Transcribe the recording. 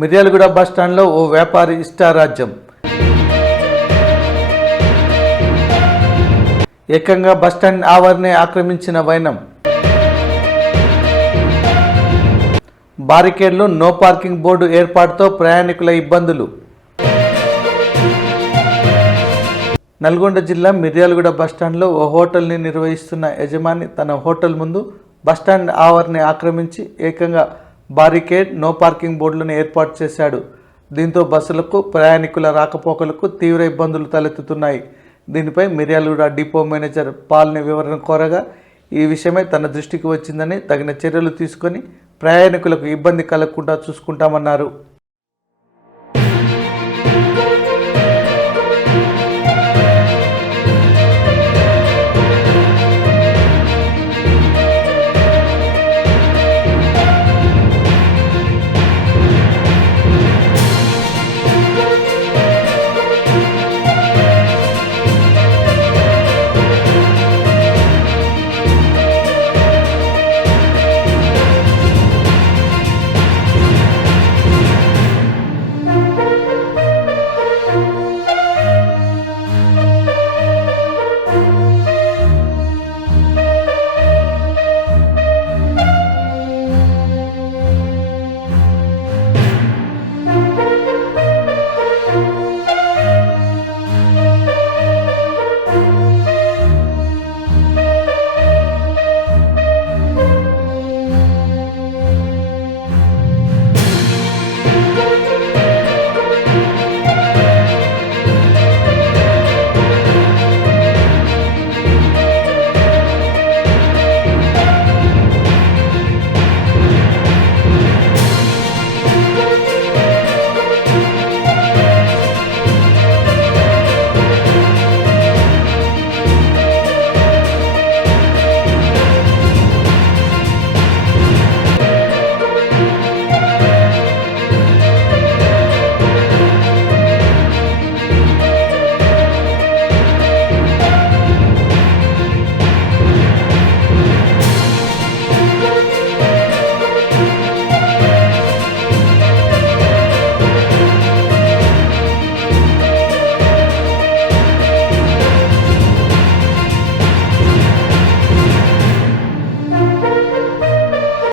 మిర్యాలగూడ బస్టాండ్లో ఓ వ్యాపారి ఇష్టారాజ్యం. ఏకంగా బస్టాండ్ ఆవరణే ఆక్రమించిన వైనం. బారికేడ్లు, నో పార్కింగ్ బోర్డు ఏర్పాటుతో ప్రయాణికుల ఇబ్బందులు. నల్గొండ జిల్లా మిర్యాలగూడ బస్టాండ్లో ఓ హోటల్ని నిర్వహిస్తున్న యజమాని తన హోటల్ ముందు బస్టాండ్ ఆవరణని ఆక్రమించి ఏకంగా బారికేడ్, నో పార్కింగ్ బోర్డులను ఏర్పాటు చేశాడు. దీంతో బస్సులకు, ప్రయాణికుల రాకపోకలకు తీవ్ర ఇబ్బందులు తలెత్తుతున్నాయి. దీనిపై మిర్యాలగూడ డిపో మేనేజర్ పాల్ని వివరణ కోరగా ఈ విషయమై తన దృష్టికి వచ్చిందని, తగిన చర్యలు తీసుకొని ప్రయాణికులకు ఇబ్బంది కలగకుండా చూసుకుంటామన్నారు.